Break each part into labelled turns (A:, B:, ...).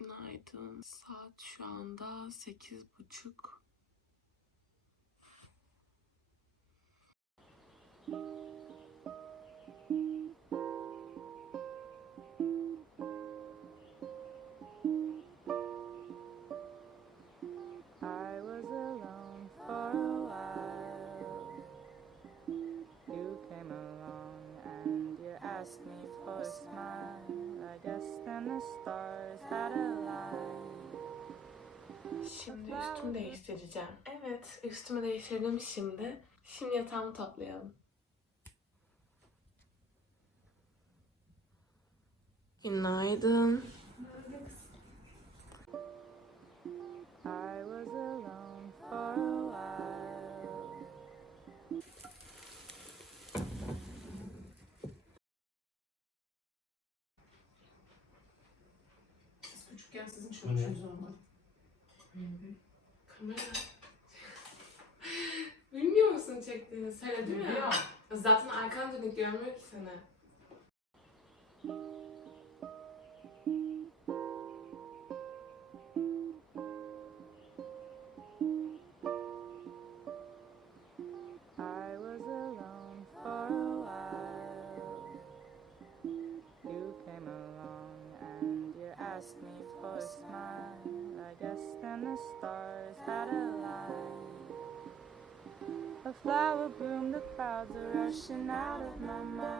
A: Günaydın. Saat şu anda sekiz buçuk.
B: I was
A: Şimdi üstümü değiştireceğim. Evet, üstümü değiştirdim şimdi. Şimdi yatağımı toplayalım. Günaydın.
C: Küçükken sizin
D: Bu ne?
C: çocuğunuz olmadı.
A: Kamera. Bilmiyor musun çektiğini? Söyledim ya.
C: Biliyorum.
A: Zaten arkan dönük görmüyor ki seni.
B: A flower bloomed, the clouds are rushing out of my mind.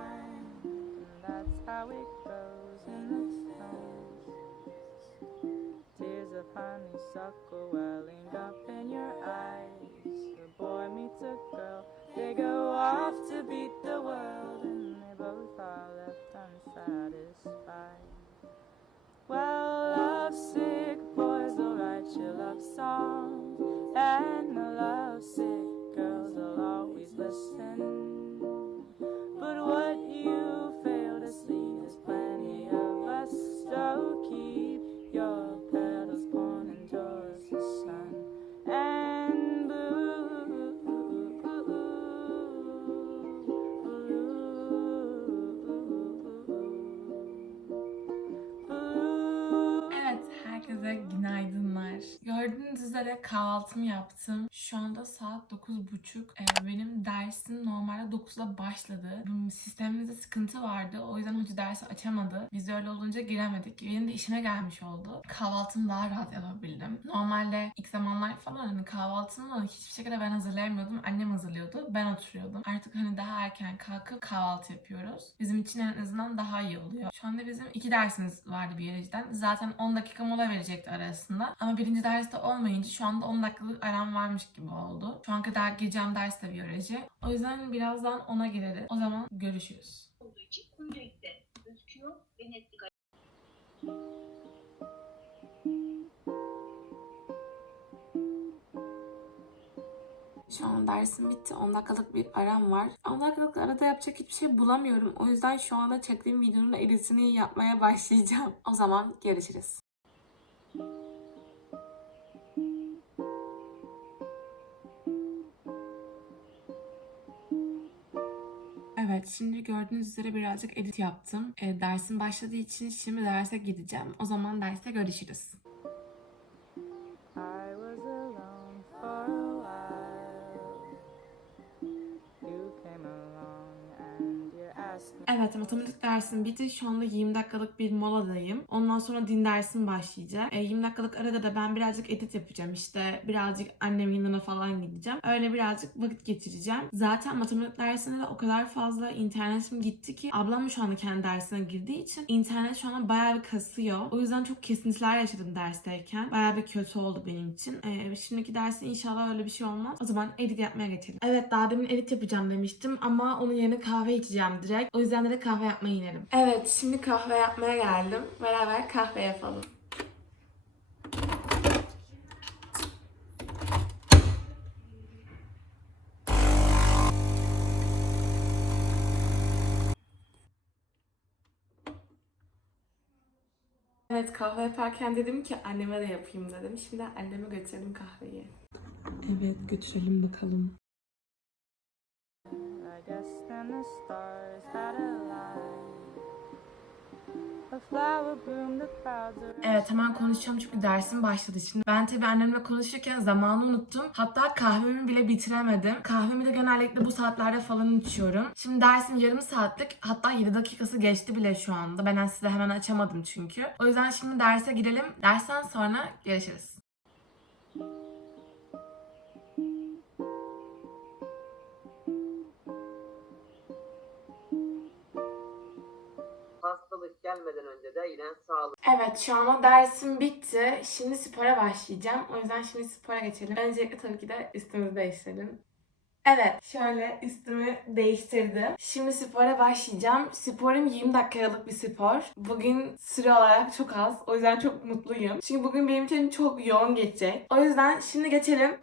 A: Gördüğünüz üzere kahvaltımı yaptım. Şu anda saat 9.30. Ee, benim dersim normalde 9'da başladı. Sistemimizde sıkıntı vardı. O yüzden hoca dersi açamadı. Biz öyle olunca giremedik. Benim de işime gelmiş oldu. Kahvaltımı daha rahat yapabildim. Normalde ilk zamanlar falan hani kahvaltımı hiçbir şekilde ben hazırlayamıyordum. Annem hazırlıyordu. Ben oturuyordum. Artık hani daha erken kalkıp kahvaltı yapıyoruz. Bizim için en azından daha iyi oluyor. Şu anda bizim iki dersimiz vardı biyolojiden. Zaten 10 dakika mola verecekti arasında. Ama birinci derste olmayınca şu anda 10 dakikalık aram varmış gibi oldu. Şu an kadar gireceğim ders de biyoloji. O yüzden birazdan ona gireriz. O zaman görüşürüz. Şu an dersim bitti. 10 dakikalık bir aram var. 10 dakikalık arada yapacak hiçbir şey bulamıyorum. O yüzden şu anda çektiğim videonun editini yapmaya başlayacağım. O zaman görüşürüz. Şimdi gördüğünüz üzere birazcık edit yaptım. E, dersin başladığı için şimdi derse gideceğim. O zaman derste görüşürüz. Evet matematik dersim bitti. Şu anda 20 dakikalık bir moladayım. Ondan sonra din dersim başlayacak. E, 20 dakikalık arada da ben birazcık edit yapacağım. İşte birazcık annemin yanına falan gideceğim. Öyle birazcık vakit geçireceğim. Zaten matematik dersinde de o kadar fazla internetim gitti ki ablam şu anda kendi dersine girdiği için internet şu anda bayağı bir kasıyor. O yüzden çok kesintiler yaşadım dersteyken. Bayağı bir kötü oldu benim için. E, şimdiki dersin inşallah öyle bir şey olmaz. O zaman edit yapmaya geçelim. Evet daha demin edit yapacağım demiştim ama onun yerine kahve içeceğim direkt. O yüzden de kahve yapmaya inerim. Evet şimdi kahve yapmaya geldim. Beraber kahve yapalım. Evet kahve yaparken dedim ki anneme de yapayım dedim. Şimdi anneme götürelim kahveyi. Evet götürelim bakalım.
B: Guess then the stars had aligned. A flower bloom, the crowds are
A: Evet hemen konuşacağım çünkü dersim başladı şimdi. Ben tabii annemle konuşurken zamanı unuttum. Hatta kahvemi bile bitiremedim. Kahvemi de genellikle bu saatlerde falan içiyorum. Şimdi dersim yarım saatlik hatta 7 dakikası geçti bile şu anda. Ben size hemen açamadım çünkü. O yüzden şimdi derse girelim. Dersten sonra görüşürüz.
D: Gelmeden önce de yine sağlık
A: Evet şu anda dersim bitti. Şimdi spora başlayacağım. O yüzden şimdi spora geçelim. Öncelikle tabii ki de üstümüzü değiştirelim. Evet şöyle üstümü değiştirdim. Şimdi spora başlayacağım. Sporum 20 dakikalık bir spor. Bugün süre olarak çok az. O yüzden çok mutluyum. Çünkü bugün benim için çok yoğun geçecek. O yüzden şimdi geçelim.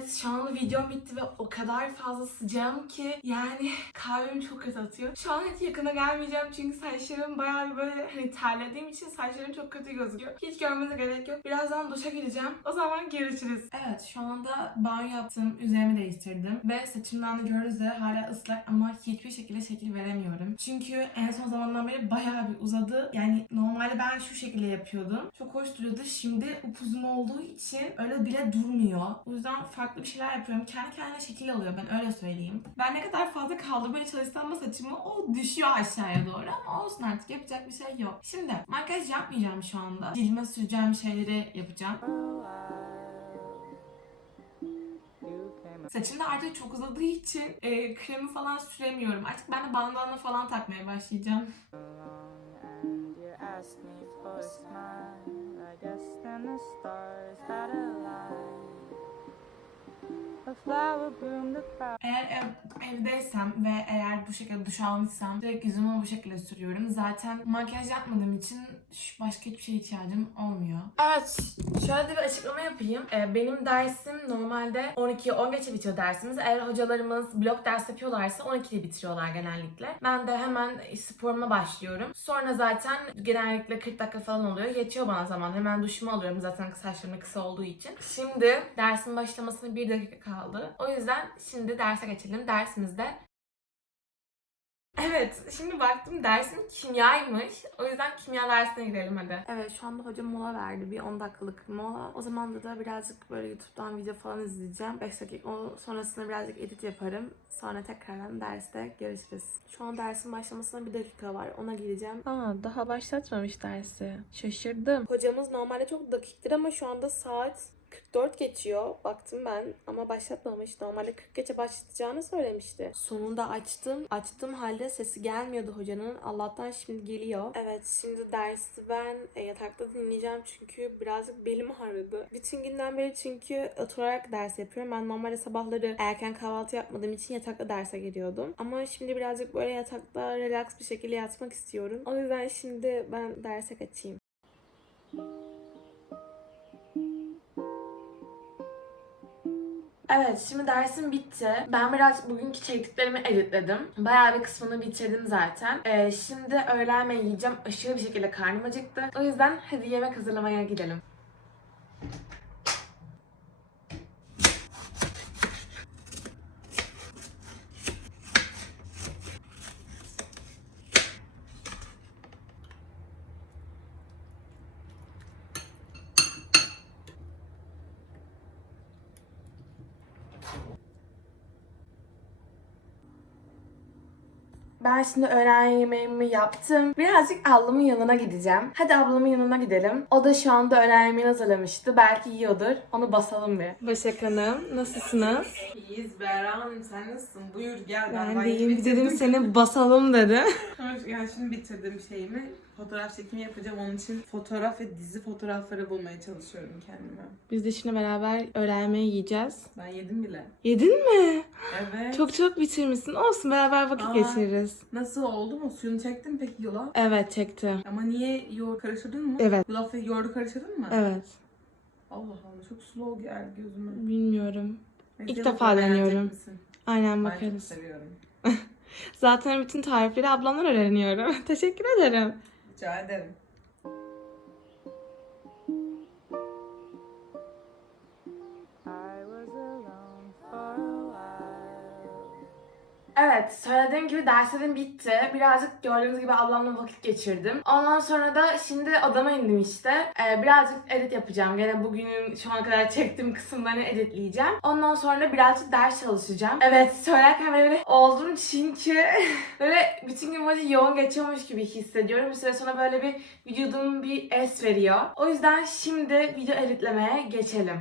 A: Evet şu anda videom bitti ve o kadar fazla sıcağım ki yani kahvemi çok kötü atıyor. Şu an hiç yakına gelmeyeceğim çünkü saçlarım bayağı bir böyle hani terlediğim için saçlarım çok kötü gözüküyor. Hiç görmenize gerek yok. Birazdan duşa gireceğim. O zaman görüşürüz. Evet şu anda banyo yaptım. Üzerimi değiştirdim. Ve saçımdan da gördüğünüz üzere hala ıslak ama hiçbir şekilde şekil veremiyorum. Çünkü en son zamandan beri bayağı bir uzadı. Yani normalde ben şu şekilde yapıyordum. Çok hoş duruyordu. Şimdi upuzun olduğu için öyle bile durmuyor. O yüzden farklı bir şeyler yapıyorum. Kendi kendine şekil alıyor ben öyle söyleyeyim. Ben ne kadar fazla kaldırmaya çalışsam da saçımı o düşüyor aşağıya doğru ama olsun artık yapacak bir şey yok. Şimdi makyaj yapmayacağım şu anda. Dilime süreceğim şeyleri yapacağım. Saçım da artık çok uzadığı için e, kremi falan süremiyorum. Artık ben de bandana falan takmaya başlayacağım.
B: Asked me for a smile. I guess then the stars had aligned.
A: Eğer ev, evdeysem ve eğer bu şekilde duş almışsam direkt yüzümü bu şekilde sürüyorum. Zaten makyaj yapmadığım için şu- başka hiçbir şeye ihtiyacım olmuyor. Evet, şöyle de bir açıklama yapayım. Ee, benim dersim normalde 12'ye 10 geçe bitiyor dersimiz. Eğer hocalarımız blok ders yapıyorlarsa 12'de bitiriyorlar genellikle. Ben de hemen sporuma başlıyorum. Sonra zaten genellikle 40 dakika falan oluyor. Yetiyor bana zaman. Hemen duşumu alıyorum zaten saçlarım kısa olduğu için. Şimdi dersin başlamasına 1 dakika kaldı. O yüzden şimdi derse geçelim. Dersimizde Evet, şimdi baktım dersim kimyaymış. O yüzden kimya dersine girelim hadi. Evet, şu anda hocam mola verdi. Bir 10 dakikalık mola. O zaman da, da birazcık böyle YouTube'dan video falan izleyeceğim. 5 dakika. O sonrasında birazcık edit yaparım. Sonra tekrardan derste görüşürüz. Şu an dersin başlamasına bir dakika var. Ona gireceğim. Aa, daha başlatmamış dersi. Şaşırdım. Hocamız normalde çok dakiktir ama şu anda saat 44 geçiyor. Baktım ben ama başlatmamış. Normalde 40 geçe başlatacağını söylemişti. Sonunda açtım. Açtığım halde sesi gelmiyordu hocanın. Allah'tan şimdi geliyor. Evet şimdi dersi ben e, yatakta dinleyeceğim çünkü birazcık belim ağrıdı. Bütün günden beri çünkü oturarak ders yapıyorum. Ben normalde sabahları erken kahvaltı yapmadığım için yatakta derse geliyordum. Ama şimdi birazcık böyle yatakta relax bir şekilde yatmak istiyorum. O yüzden şimdi ben derse kaçayım. Evet şimdi dersim bitti. Ben biraz bugünkü çektiklerimi editledim. Bayağı bir kısmını bitirdim zaten. Ee, şimdi öğlen yemeği yiyeceğim. Aşırı bir şekilde karnım acıktı. O yüzden hadi yemek hazırlamaya gidelim. Ben şimdi öğlen yemeğimi yaptım. Birazcık ablamın yanına gideceğim. Hadi ablamın yanına gidelim. O da şu anda öğlen yemeğini hazırlamıştı. Belki yiyordur. Onu basalım bir. Başak Hanım nasılsınız?
C: İyiyiz Berra Hanım sen nasılsın? Buyur gel.
A: Ben
C: daha
A: de iyiyim. Dedim seni basalım dedi.
C: Yani şimdi bitirdim şeyimi. Fotoğraf çekimi yapacağım. Onun için fotoğraf ve dizi fotoğrafları bulmaya çalışıyorum kendime.
A: Biz de şimdi beraber öğlen yemeği yiyeceğiz.
C: Ben yedim bile.
A: Yedin mi?
C: Evet.
A: Çok çok bitirmişsin. Olsun beraber vakit
C: Aa.
A: geçiririz.
C: Nasıl oldu mu? Suyunu çektin peki yulaf?
A: Evet çekti.
C: Ama niye yoğurt karıştırdın mı?
A: Evet.
C: Yulaf ve yoğurdu karıştırdın mı?
A: Evet.
C: Allah Allah çok slow geldi gözüme.
A: Bilmiyorum.
C: Neyse,
A: İlk defa deniyorum. Aynen
C: Ben çok
A: bakarız.
C: seviyorum.
A: Zaten bütün tarifleri ablamdan öğreniyorum. Teşekkür ederim.
C: Rica ederim.
A: Evet söylediğim gibi derslerim bitti. Birazcık gördüğünüz gibi ablamla vakit geçirdim. Ondan sonra da şimdi odama indim işte. Ee, birazcık edit yapacağım. Gene bugünün şu ana kadar çektiğim kısımlarını editleyeceğim. Ondan sonra birazcık ders çalışacağım. Evet, söylerken böyle oldum çünkü böyle bütün gün boyunca yoğun geçiyormuş gibi hissediyorum. Bir süre sonra böyle bir vücudum bir es veriyor. O yüzden şimdi video editlemeye geçelim.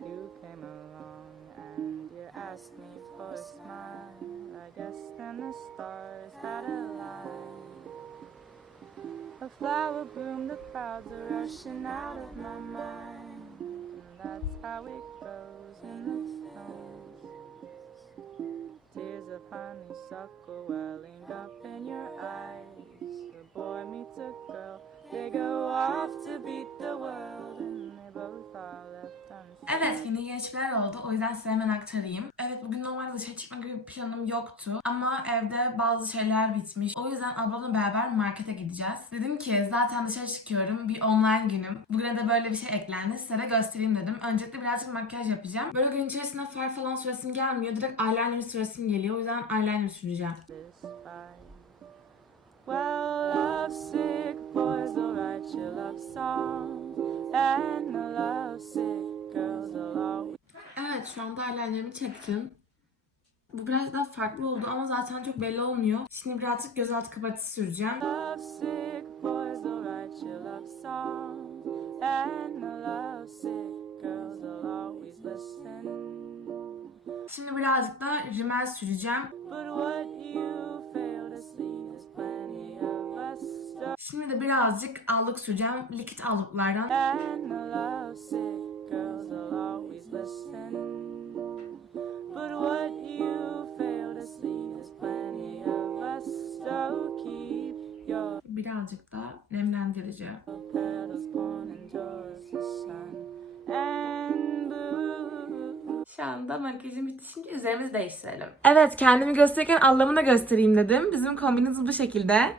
B: You came along and you asked me then the stars had aligned. A flower bloomed, the crowds are rushing out of my mind. And that's how it goes in the snows. Tears of honeysuckle welling up in your eyes. The boy meets a girl, they go off to beat the world, and they both are left.
A: Evet yeni gelişmeler oldu. O yüzden size hemen aktarayım. Evet bugün normalde dışarı çıkma gibi bir planım yoktu. Ama evde bazı şeyler bitmiş. O yüzden ablamla beraber markete gideceğiz. Dedim ki zaten dışarı çıkıyorum. Bir online günüm. Bugüne de böyle bir şey eklendi. Size de göstereyim dedim. Öncelikle birazcık makyaj yapacağım. Böyle gün içerisinde far falan süresim gelmiyor. Direkt eyeliner süresim geliyor. O yüzden eyeliner süreceğim.
B: Well,
A: Evet şu anda eyelinerimi çektim. Bu biraz daha farklı oldu ama zaten çok belli olmuyor. Şimdi birazcık gözaltı kapatıcı süreceğim. Şimdi birazcık da rimel süreceğim. Şimdi de birazcık allık süreceğim. Likit allıklardan.
B: Girls will always listen. But what you fail to see is plenty of us, so keep your
A: Birazcık da nemlendirici. Şu anda makyajım bitti. Şimdi üzerimizi değiştirelim. Evet kendimi gösterirken Allah'ımı da göstereyim dedim. Bizim kombinimiz bu şekilde.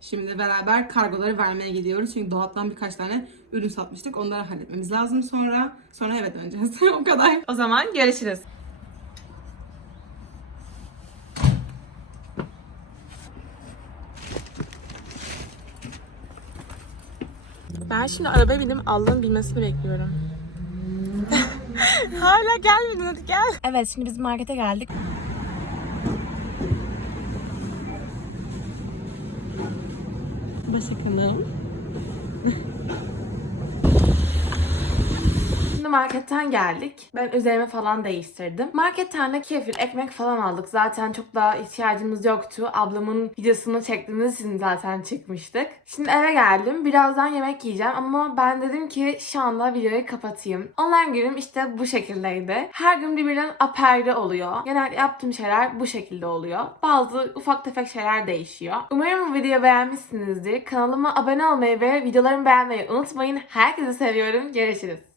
C: Şimdi beraber kargoları vermeye gidiyoruz. Çünkü Doğat'tan birkaç tane ürün satmıştık. Onları halletmemiz lazım sonra. Sonra eve döneceğiz. o kadar.
A: O zaman görüşürüz. Ben şimdi arabaya bindim. Allah'ın bilmesini bekliyorum. Hala gelmedin hadi gel. Evet şimdi biz markete geldik. Başakalım. Marketten geldik. Ben üzerime falan değiştirdim. Marketten de kefir, ekmek falan aldık. Zaten çok daha ihtiyacımız yoktu. Ablamın videosunu çektiğimiz için zaten çıkmıştık. Şimdi eve geldim. Birazdan yemek yiyeceğim ama ben dedim ki şu anda videoyu kapatayım. Online günüm işte bu şekildeydi. Her gün birbirinden apayrı oluyor. Genelde yaptığım şeyler bu şekilde oluyor. Bazı ufak tefek şeyler değişiyor. Umarım bu videoyu beğenmişsinizdir. Kanalıma abone olmayı ve videolarımı beğenmeyi unutmayın. Herkesi seviyorum. Görüşürüz.